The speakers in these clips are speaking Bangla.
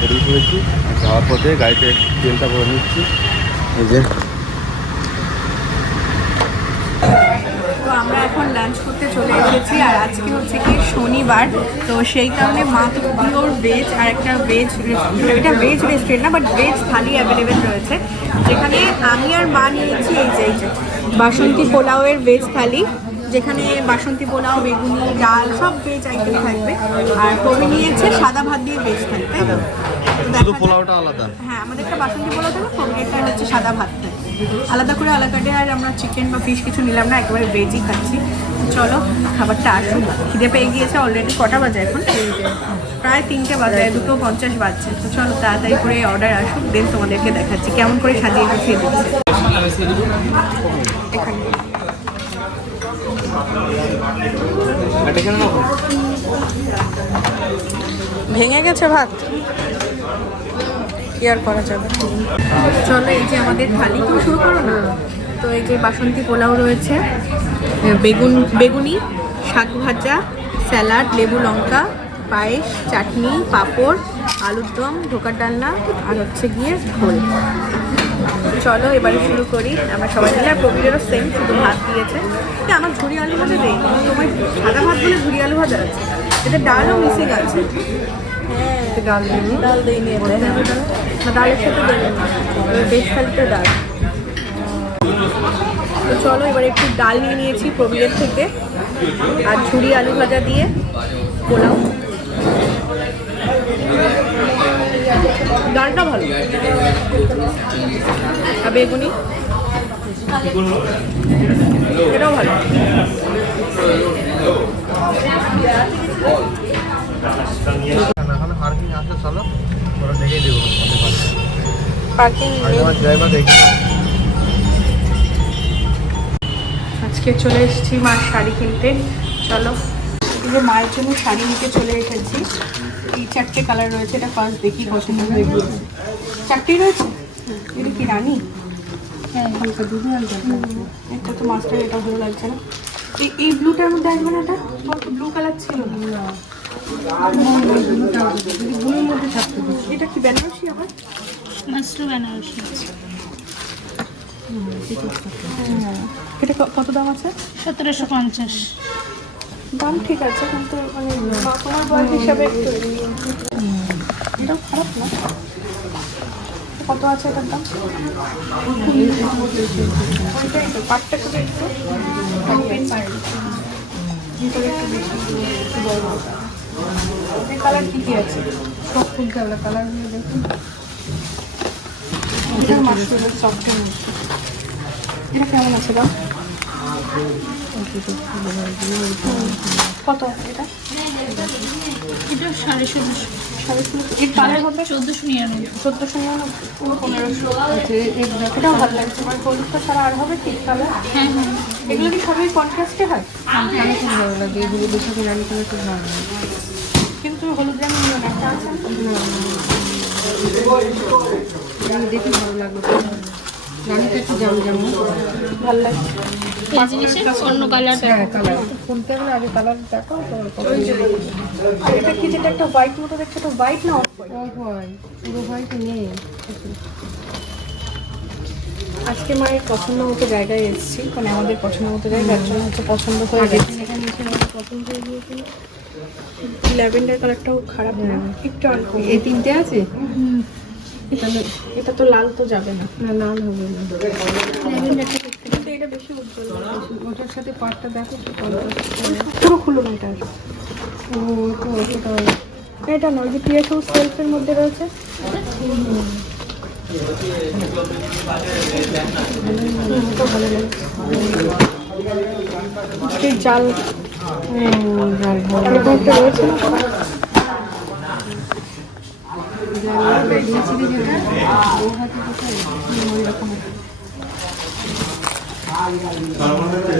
বেরিয়ে পড়েছি। যাওয়ার পথে গাড়িতে তেলটা করে নিচ্ছি। এই যে। আমরা এখন লাঞ্চ করতে চলে এসেছি, আর আজকে হচ্ছে কি শনিবার। তো সেই কারণে মাত্র পিওর ভেজ আর একটা ভেজ এটা ভেজ রেস্টুরেন্ট না বাট ভেজ থালি অ্যাভেলেবেল রয়েছে। যেখানে আমি আর মা নিয়েছি এই যে বাসন্তী পোলাওয়ের ভেজ থালি। যেখানে বাসন্তী পোলাও বেগুনি ডাল সব ভেজ আইটেম থাকবে। আর কবি নিয়েছে সাদা ভাত দিয়ে ভেজ থাকবে তাই তো? তো শুধু পোলাওটা আলাদা? হ্যাঁ আমাদের একটা বাসন্তী পোলাও থাকবে কবিরটা হচ্ছে সাদা ভাত থাকে আলাদা করে আলাকাটে আর আমরা চিকেন বা ফিশ কিছু নিলাম না একেবারে ভেজই খাচ্ছি। চলো খাবারটা আসুক। খিদে পেয়ে গিয়েছে অলরেডি কটা বাজে এখন? প্রায় তিনটে বাজে দুটো পঞ্চাশ বাজছে। তো চলো তাড়াতাড়ি করে অর্ডার আসুক দেন তোমাদেরকে দেখাচ্ছি। কেমন করে সাজিয়ে গুছিয়ে দিচ্ছে? এখানে। ভেঙে গেছে ভাত? কি আর করা যাবে? চলো, এই যে আমাদের থালি তুমি শুরু করো না? তো এই যে বাসন্তী পোলাও রয়েছে, বেগুন, বেগুনি, শাক ভাজা, স্যালাড, লেবু লঙ্কা, পায়েস, চাটনি, পাঁপড়, আলুর দম ঢোকার ডালনা, আর হচ্ছে গিয়ে ঝোল চলো এবারে শুরু করি। আমরা সবাই মিলে আর প্রবীরেরও সেম শুধু ভাত দিয়েছে। আমার ঝুড়ি আলু ভাজা দেই তোমার সাদা ভাত বলে ঝুড়ি আলু ভাজা আছে এটা ডালও মিসিং গেছে। হ্যাঁ ডাল দিই ডাল দিই নিয়ে না ডালের সাথে বেশ ডাল। তো চলো এবার একটু ডাল নিয়ে নিয়েছি প্রবীরের থেকে। আর ঝুড়ি আলু ভাজা দিয়ে পোলাও। ডালটা ভালো। আর বেগুনি? এটাও ভালো। আজকে চলে এসেছি মার শাড়ি কিনতে। চলো। মায়ের জন্য শাড়ি নিতে চলে এসেছি। এই চারটে কালার রয়েছে এটা ফার্স্ট দেখি পছন্দ হয়ে গিয়েছে চারটেই রয়েছে? এটা কি রানী? হ্যাঁ হালকা দুধ এটা তো মাছটা এটা ভালো লাগছে না। এই এই ব্লুটার মধ্যে আসবে না এটা? ব্লু কালার ছিল। না ব্লুর মধ্যে থাকতে এটা কি বেনারসি আবার? মাস্টার বেনারসি। এটা কত দাম আছে? সতেরোশো পঞ্চাশ। দাম ঠিক আছে কিন্তু মানে তোমার বয়স হিসাবে একটু এটাও খারাপ না? কত আছে এটার দাম? ওইটাই তো পাটটা একটু ভিতরে একটু। বেশি বড় কালার কী কী আছে? সব ফুল কালার কালারগুলো দেখুন। এটা মাশরুমের সফটের এটা কেমন আছে দাম? কত এটা? এটা সাড়ে ষোলোশো। সাড়ে ষোলোশো। এর কালার হবে? চোদ্দোশো নিরানব্বই। চোদ্দোশো নিরানব্বই। পনেরোশো। এটাও ভালো লাগছে। মানে হলুদটা ছাড়া আর হবে ঠিক কালার হ্যাঁ হ্যাঁ। এগুলো কি সবই কন্ট্রাস্টে হয়? আমার খুব ভালো লাগে। এগুলো বেশি করে খুব ভালো লাগে। কিন্তু হলুদ রঙ একটা আছে না? ভালো লাগল। রানীটা একটু জাম জাম ভালো লাগছে। এই জিনিসের অন্য কালার হ্যাঁ হলে? আগে কালার দেখো তো ওই যে আর এটা কি যেটা একটা হোয়াইট মতো দেখছ? এটা হোয়াইট না অফ হোয়াইট হয় পুরো নেই। আজকে মায়ের পছন্দ মতো জায়গায় এসেছি। মানে আমাদের পছন্দ মতো জায়গা যার জন্য হচ্ছে পছন্দ হয়ে গেছে। এখানে এসে আমার পছন্দ হয়ে গিয়েছিল। ল্যাভেন্ডার কালারটাও খারাপ না একটু অল্প। এই তিনটে আছে? এটা তো লাল তো যাবে না। না লাল হবে না। এটা বেশি উজ্জ্বল ওটার সাথে পাটটা দেখো পুরো খুলুন এটা। ও ওটা এটা নয় যে পিয়াসও সেলফের মধ্যে রয়েছে। জাল। এরকম একটা রয়েছে না?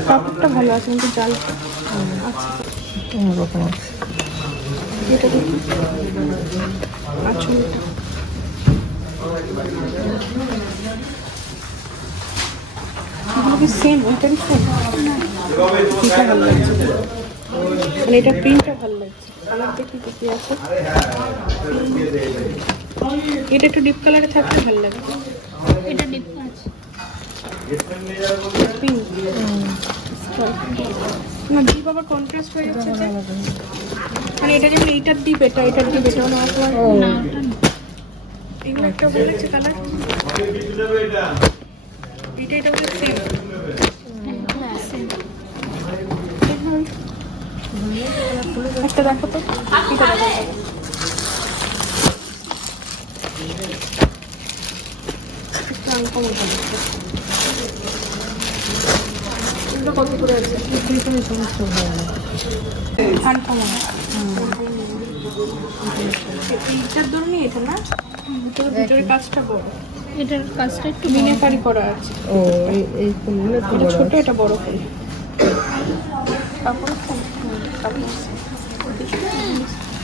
কাপড়টা ভালো আছে, কিন্তু জাল আচ্ছা আছে। এটা দেখি আচ্ছা এগুলো সেম এটা ভালো লাগছে। মানে এটা প্রিন্টটা ভালো লাগছে। কালার দেখি কি আছে। এটা একটু ডিপ কালারে থাকলে ভালো লাগে। এটা ডিপ না ডিপ আবার কন্ট্রাস্ট হয়ে যাচ্ছে মানে এটা যেমন এইটার ডিপ এটা এটার ডিপ এটা না। এগুলো একটা লাগছে কালার এটা এটা বলে সেম হ্যাঁ। একটা দেখো তো। এটা দেখো? এগুলো কত করে এইটার ধরুন এটা না কাজটা বড় এটার কাজটা একটু মিনাকারি করা আছে ছোট এটা বড় ফুল কাপড় হুম, কাপড়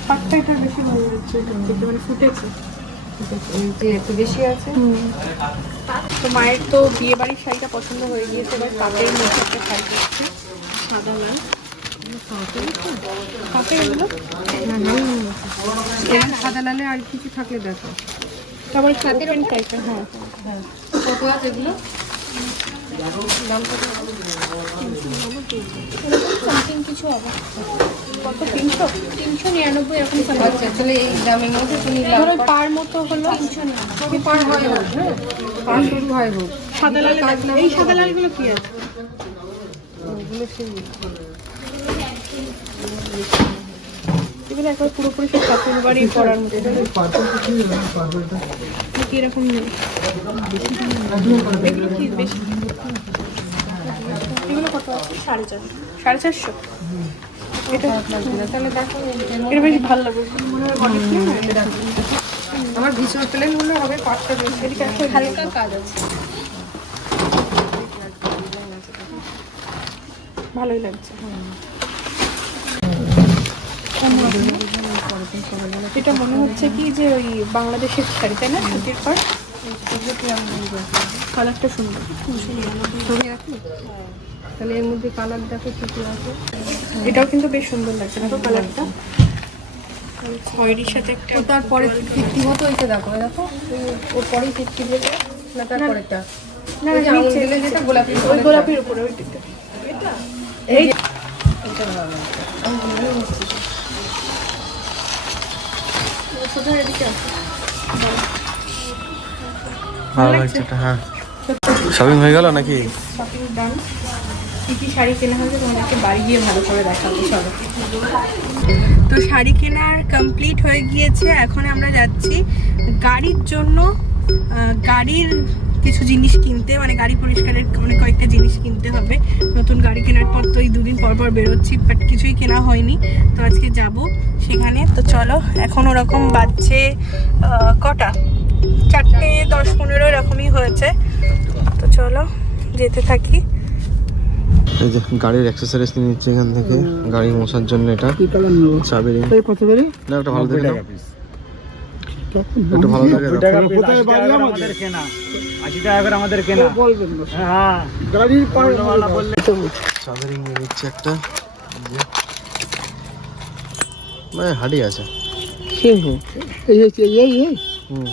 পাটটা বেশি ভালো এটার মানে ফুটেছে একটু বেশি আছে। তো মায়ের তো বিয়ে বাড়ির শাড়িটা পছন্দ হয়ে গিয়েছে এবার পাটের মধ্যে একটা শাড়ি করছি সাদা লাল। পাটের এগুলো? না না সাদা লালে আর কিছু থাকলে দেখো। তারপরে ওপেন টাইপের হ্যাঁ। কত আছে এগুলো? সামথিং কিছু হবে। কত? তিনশো? তিনশো নিরানব্বই এরকম আচ্ছা তাহলে এই দামের মধ্যে তুমি ধরো পার মতো হলো তুমি পার হয় হোক হ্যাঁ। পার শুরু হয় হোক। সাদা লাল এই সাদা লালগুলো কি আছে? ওগুলো সেই এগুলো একবার পুরোপুরি সব ঠাকুর বাড়ি পড়ার মতো। কি এরকম নেই এগুলো কি বেশি এগুলো কত আছে সাড়ে চারশো। সাড়ে চারশো? এটা বেশ ভালো লাগবে মনে আমার ভীষণ প্লেন হলে হবে পাঁচটা হালকা কাজ আছে। ভালোই লাগছে। এটা মনে হচ্ছে কি যে ওই বাংলাদেশের শাড়ি তাই না? সুতির পর কালারটা সুন্দর। ছবি রাখি? তাহলে এর মধ্যে কালার দেখো কি কি আছে। এটাও কিন্তু বেশ সুন্দর লাগছে না কালারটা খয়েরির সাথে একটা ও তারপরে ফিফটি মতো হয়েছে দেখো দেখো। ওর পরেই ফিফটি বলে না তারপরেটা না যেটা গোলাপি ওই গোলাপির উপরে ওই দিকটা। এই এটা? ভালো আমি মনে হচ্ছে সোজা এদিকে আছে ভালো লাগছে হ্যাঁ। শপিং হয়ে গেল নাকি? শপিং ডান কি কি শাড়ি কেনা হয়েছে তোমাদেরকে বাড়ি গিয়ে ভালো করে দেখাবো তো শাড়ি কেনার কমপ্লিট হয়ে গিয়েছে। এখন আমরা যাচ্ছি গাড়ির জন্য গাড়ির কিছু জিনিস কিনতে মানে গাড়ি পরিষ্কারের অনেক কয়েকটা জিনিস কিনতে হবে। নতুন গাড়ি কেনার পর তো এই দুদিন পর পর বেরোচ্ছি বাট কিছুই কেনা হয়নি। তো আজকে যাব সেখানে। তো চলো, এখন ওরকম বাজছে কটা? চারটে দশ পনেরো এরকমই হয়েছে। তো চলো, যেতে থাকি। এই যে গাড়ির অ্যাক্সেসরিজ নিয়ে নিচ্ছি এখান থেকে। গাড়ি মোছার জন্য এটা। চাবি ring। কত করে না একটা ভালো দেখে দাও। একটু ভালো দেখে দাও। কোথায় বাড়ি আমাদের কেনা। আশি টাকা করে আমাদের কেনা। বলবেন হ্যাঁ গাড়ির বললে চাবি ring নিয়ে নিচ্ছি একটা। মানে হাডি আছে। এই হচ্ছে এই এই হুম।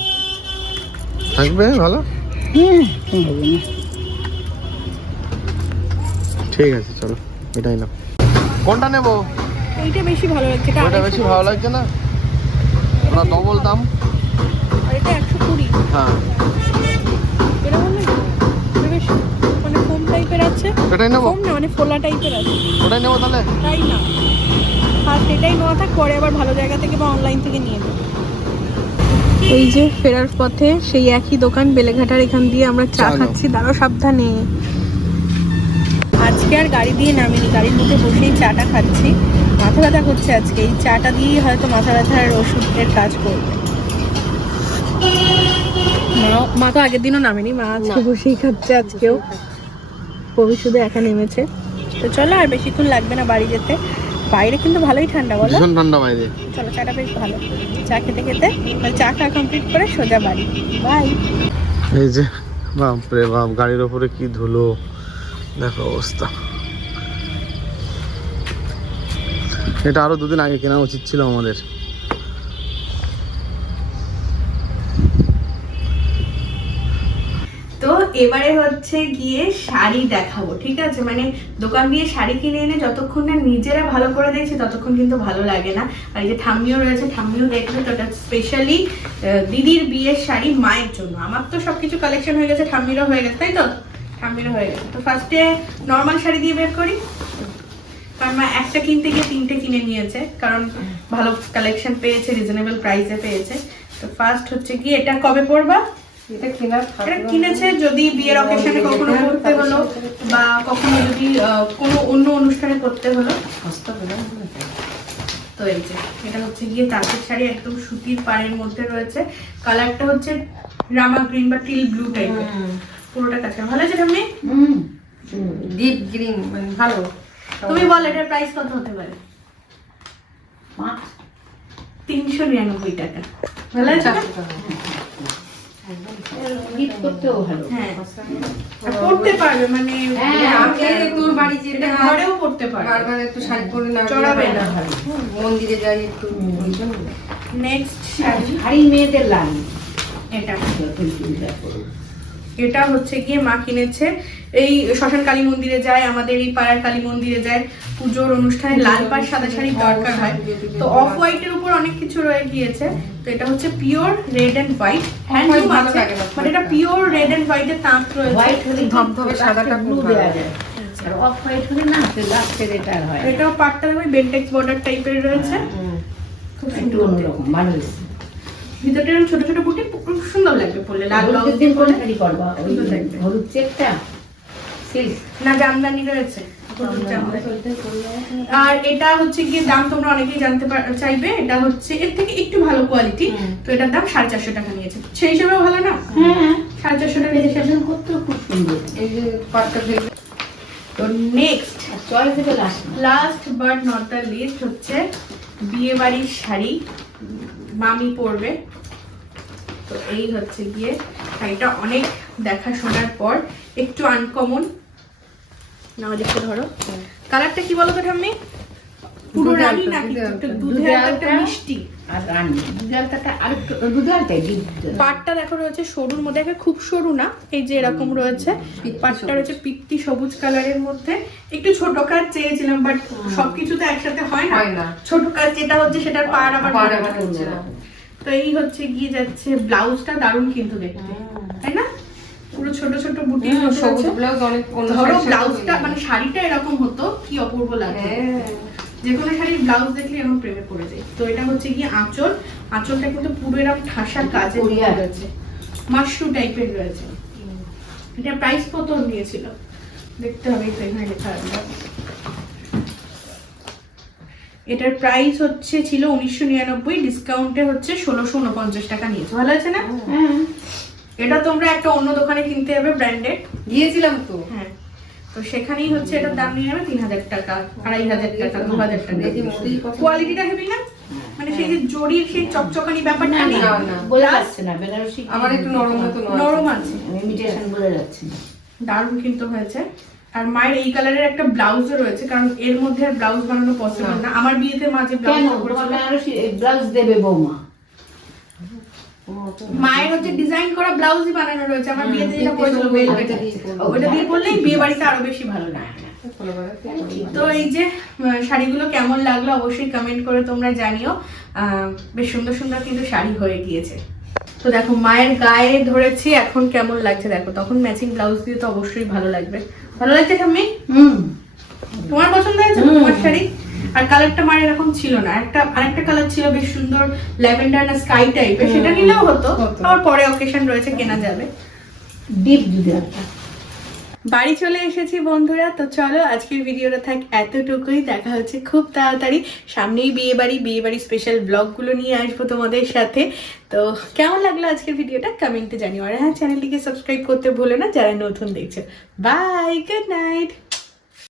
থাকবে ভালো? ঠিক আছে চলো এটাই নাও। কোনটা নেব? এইটা বেশি ভালো লাগছে এটা ওটা বেশি ভালো লাগছে না? ওটা ডবল দাম। আর এটা একশো কুড়ি। হ্যাঁ। এটা বেশ মানে ফোম টাইপের আছে। এটাই নেব? ফোম না মানে ফোলা টাইপের আছে। ওটাই নেব তাহলে? তাই না? ফার্স্ট এটাই নেওয়া থাক পরে আবার ভালো জায়গা থেকে বা অনলাইন থেকে নিয়ে নেব। এই যে ফেরার পথে সেই একই দোকান বেলেঘাটার এখান দিয়ে আমরা চা খাচ্ছি দাঁড়াও সাবধানে। আজকে আর গাড়ি দিয়ে নামিনি। গাড়ির মধ্যে বসেই চাটা খাচ্ছি। মাথা ব্যথা করছে আজকে। এই চাটা দিয়েই হয়তো মাথা ব্যথার ওষুধের কাজ করবে। মা- মা তো আগের দিনও নামেনি। মা আজকে বসেই খাচ্ছে আজকেও। কবি শুধু একা নেমেছে। তো চলো আর বেশিক্ষণ লাগবে না বাড়ি যেতে। বাইরে কিন্তু ভালোই ঠান্ডা বলো? ভীষণ ঠান্ডা বাইরে। চলো চাটা বেশ ভালো। চা খেতে খেতে চা খাওয়া কমপ্লিট করে সোজা বাড়ি। বাই এই যে বাপরে বাপ গাড়ির ওপরে কি ধুলো। দেখো অবস্থা। এটা আরও দুদিন আগে কেনা উচিত ছিল আমাদের। এবারে হচ্ছে গিয়ে শাড়ি দেখাবো, ঠিক আছে? মানে দোকান দিয়ে শাড়ি কিনে এনে যতক্ষণ না নিজেরা ভালো করে দেখছে, ততক্ষণ কিন্তু ভালো লাগে না। আর এই যে ঠাম্মিও রয়েছে, ঠাম্মিও দেখবে তো এটা স্পেশালি দিদির বিয়ের শাড়ি মায়ের জন্য। আমার তো সবকিছু কালেকশন হয়ে গেছে, ঠাম্মিরও হয়ে গেছে, তাই তো? ঠাম্মিরও হয়ে গেছে। তো ফার্স্টে নর্মাল শাড়ি দিয়ে বের করি। কারণ মা একটা কিনতে গিয়ে তিনটে কিনে নিয়েছে। কারণ ভালো কালেকশন পেয়েছে রিজনেবল প্রাইসে পেয়েছে। তো ফার্স্ট হচ্ছে কি এটা কবে পরবা? এটা কিনেছে যদি বিয়ের অকেশনে কখনো করতে হলো বা কখনো যদি কোনো অন্য অনুষ্ঠানে করতে হলো। তো এই যে এটা হচ্ছে গিয়ে তাঁতের শাড়ি একদম সুতির পাড়ের মধ্যে রয়েছে। কালারটা হচ্ছে রামা গ্রিন বা টিল ব্লু টাইপের পুরোটা কাছে ভালো আছে ঠাম্মি ডিপ গ্রিন মানে ভালো। তুমি বল এটার প্রাইস কত হতে পারে? তিনশো নিরানব্বই টাকা। ভালো আছে হ্যাঁ। আর পড়তে পারবে মানে হ্যাঁ তোর বাড়ি যেটা ঘরেও পড়তে পারবে। বারবার একটু শাড়ি পরে না চড়াবে না। মন্দিরে যাই একটু নেক্সট শাড়ি। শাড়ি মেয়েদের লাগে এটা। এটা হচ্ছে গিয়ে মা কিনেছে। এই শ্মশান কালী মন্দিরে যায় আমাদের এই পাড়ার কালী মন্দিরে যায়। পুজোর অনুষ্ঠানে লাল পাড় সাদা শাড়ি দরকার হয়। তো অফ হোয়াইটের উপর অনেক কিছু রয়ে গিয়েছে। তো এটা হচ্ছে pure red and white. Handloom আছে লাগে না। বাট এটা পিওর রেড এন্ড হোয়াইটের তাঁত রয়েছে। হোয়াইট হলে ধবধবে সাদাটা ব্লু দেওয়া যায়। আর অফ হোয়াইট হলে না লাস্টের এটা হয় এটাও পাটটা ওই বেন্টেক্স বর্ডার টাইপের রয়েছে। খুব সুন্দর। অন্যরকম হয়েছে ভিতরটা এরকম ছোট ছোট বুটি সুন্দর লাগবে পরলে লাল ব্লাউজ দিন কোন শাড়ি করবা? ওই। হলুদ চেকটা? না জামদানি রয়েছে। আর এটা হচ্ছে গিয়ে দাম তোমরা অনেকেই জানতে চাইবে এটা হচ্ছে এর থেকে একটু ভালো কোয়ালিটি তো এটার দাম সাড়ে চারশো টাকা নিয়েছে। সেই হিসেবেও ভালো না? হ্যাঁ। সাড়ে চারশো টাকা ফ্যাশন করতেও খুব সুন্দর। এই যে তো নেক্সট চয়েসেবল আসে। না। Last but not the list হচ্ছে বিয়ে বাড়ির শাড়ি। মামি পরবে। তো এই হচ্ছে গিয়ে শাড়িটা। অনেক দেখা শোনার পর একটু আনকমন নাও দেখতে ধরো। কালারটা কি বলো তো ঠাম্মি? পুরো রানী আলতা, নাকি দুধে আলতা। মিষ্টি। আর রানী দুধে আলতাটা আরেকটু দুধে আলতাই পাটটা দেখো রয়েছে সরুর মধ্যে একটা খুব সরু না এই যে এরকম রয়েছে। পাটটা রয়েছে পিত্তি সবুজ কালারের মধ্যে। একটু ছোট কাজ চেয়েছিলাম বাট সবকিছু তো একসাথে হয় না। ছোট কাজ যেটা হচ্ছে সেটার পার আবার হচ্ছে না। তো এই হচ্ছে গিয়ে যাচ্ছে ব্লাউজটা দারুণ কিন্তু দেখতে। তাই না? পুরো ছোট ছোট বুটি সবুজ ব্লাউজ অনেক ধরো ব্লাউজটা মানে শাড়িটা এরকম হতো কি অপূর্ব লাগে হ্যাঁ। যে কোনো শাড়ির ব্লাউজ দেখলে এরকম প্রেমে পড়ে যায়। তো এটা হচ্ছে গিয়ে আঁচল। আঁচলটা কিন্তু পুরো এরকম ঠাসা কাজে রয়েছে। মাশরু টাইপের রয়েছে। এটা প্রাইস কত নিয়েছিল দেখতে হবে এখানে লেখা আছে। এটার প্রাইস হচ্ছে ছিল উনিশশো নিরানব্বই ডিসকাউন্টে হচ্ছে ষোলোশো উনপঞ্চাশ টাকা নিয়েছে। ভালো আছে না? হ্যাঁ। এটা তোমরা একটা অন্য দোকানে কিনতে হবে ব্র্যান্ডেড গিয়েছিলাম তো। হ্যাঁ। তো সেখানেই হচ্ছে এটার দাম নিয়ে নেবে তিন হাজার টাকা আড়াই হাজার টাকা দু হাজার টাকা। কোয়ালিটিটা হেভি না? মানে সেই যে জরির সেই চকচকানি ব্যাপারটা নেই। না, না। যাচ্ছে না বেনারসি আমার একটু নরম মতো নরম। আছে। ইমিটেশন বোঝা যাচ্ছে দারুণ কিন্তু হয়েছে। আর মায়ের এই কালারের একটা ব্লাউজও রয়েছে কারণ এর মধ্যে আর ব্লাউজ বানানো পসিবল না। আমার বিয়েতে মাঝে ব্লাউজ বেনারসি ব্লাউজ দেবে বৌমা। মায়ের হচ্ছে ডিজাইন করা ব্লাউজই বানানো রয়েছে। আমার বিয়েতে যেটা পড়েছিল ওইটা velvet। দিয়ে পরলেই বিয়ে বাড়িতে আরও বেশি ভালো লাগে। তো এই যে শাড়িগুলো কেমন লাগল অবশ্যই কমেন্ট করে তোমরা জানিও। আহ, বেশ সুন্দর সুন্দর কিন্তু শাড়ি হয়ে গিয়েছে। তো দেখো মায়ের গায়ে ধরেছি এখন কেমন লাগছে দেখো। তখন ম্যাচিং ব্লাউজ দিয়ে তো অবশ্যই ভালো লাগবে। ভালো লাগছে ঠাম্মি? হুম। তোমার পছন্দ হয়েছে তোমার শাড়ি? আর কালারটা মায়ের এরকম ছিল না। একটা আরেকটা কালার ছিল বেশ সুন্দর ল্যাভেন্ডার না স্কাই টাইপের সেটা নিলেও হতো। আবার পরে অকেশন রয়েছে কেনা যাবে। ডিপ দুধে বাড়ি চলে এসেছি বন্ধুরা তো চলো আজকের ভিডিওটা থাক এতটুকুই। দেখা হচ্ছে খুব তাড়াতাড়ি। সামনেই বিয়ে বাড়ি বিয়ে বাড়ি স্পেশাল ব্লগগুলো নিয়ে আসব তোমাদের সাথে। তো কেমন লাগল আজকের ভিডিওটা? কমেন্টে জানিও। আর হ্যাঁ চ্যানেলটিকে সাবস্ক্রাইব করতে ভুলো না যারা নতুন দেখছ। Bye good night